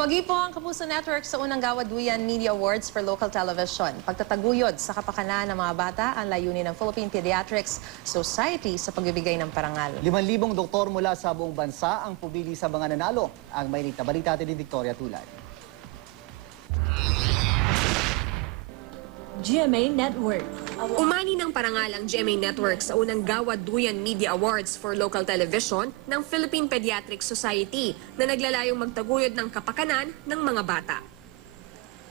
Wagi po ang Kapuso Network sa unang Gawaduyan Media Awards for Local Television. Pagtataguyod sa kapakanan ng mga bata ang layunin ng Philippine Pediatrics Society sa pagbibigay ng parangal. 5,000 doktor mula sa buong bansa ang pumili sa mga nanalo. Ang mainit na balita ni Victoria Tulad. GMA Network. Umani ng parangal ang GMA Network sa unang Gawaduyan Media Awards for Local Television ng Philippine Pediatric Society na naglalayong magtaguyod ng kapakanan ng mga bata.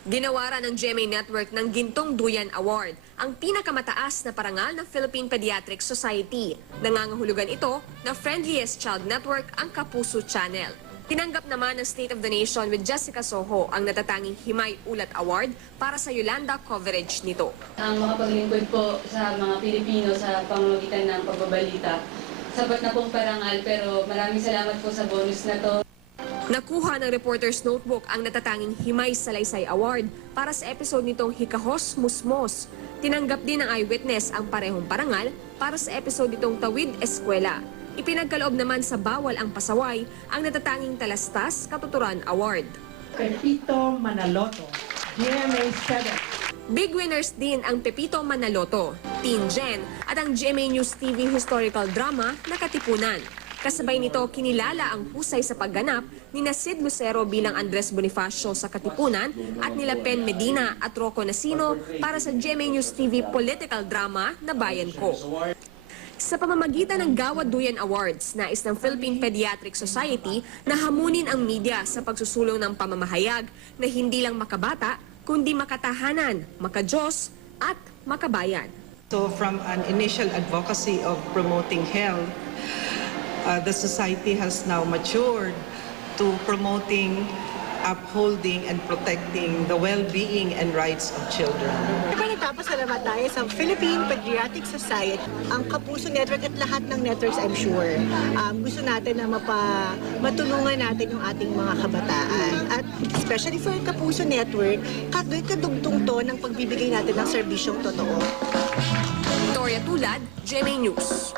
Ginawaran ng GMA Network ng Gintong Duyan Award, ang pinakamataas na parangal ng Philippine Pediatric Society. Nangangahulugan ito na Friendliest Child Network ang Kapuso Channel. Tinanggap naman ng State of the Nation with Jessica Soho ang natatanging Himay Ulat Award para sa Yolanda coverage nito. Ang makapaglingkod po sa mga Pilipino sa pamamagitan ng pagbabalita, sapat na pong parangal pero maraming salamat po sa bonus na to. Nakuha ng Reporter's Notebook ang natatanging Himay Salaysay Award para sa episode nitong Hikahos Musmos. Tinanggap din ng Eyewitness ang parehong parangal para sa episode nitong Tawid Eskwela. Ipinagkaloob naman sa Bawal ang Pasaway ang natatanging Talastas Katuturan Award. Pepito Manaloto, GMA 7. Big winners din ang Pepito Manaloto, Teen Gen at ang GMA News TV historical drama na Katipunan. Kasabay nito, kinilala ang husay sa pagganap ni Sid Lucero bilang Andres Bonifacio sa Katipunan at nila Pen Medina at Rocco Nasino para sa GMA News TV political drama na Bayan Ko. Sa pamamagitan ng Gawaduyan Awards, nais ng Philippine Pediatric Society na hamunin ang media sa pagsusulong ng pamamahayag na hindi lang makabata, kundi makatahanan, makadiyos at makabayan. So from an initial advocacy of promoting health, the society has now matured to promoting, upholding and protecting the well-being and rights of children. Nagpapasalamat tayo sa Philippine Pediatric Society, ang Kapuso Network at lahat ng networks, I'm sure. Gusto natin na matulungan natin yung ating mga kabataan. At especially for Kapuso Network, kadugtong to ng pagbibigay natin ng serbisyong totoo. Victoria Tulad, GMA News.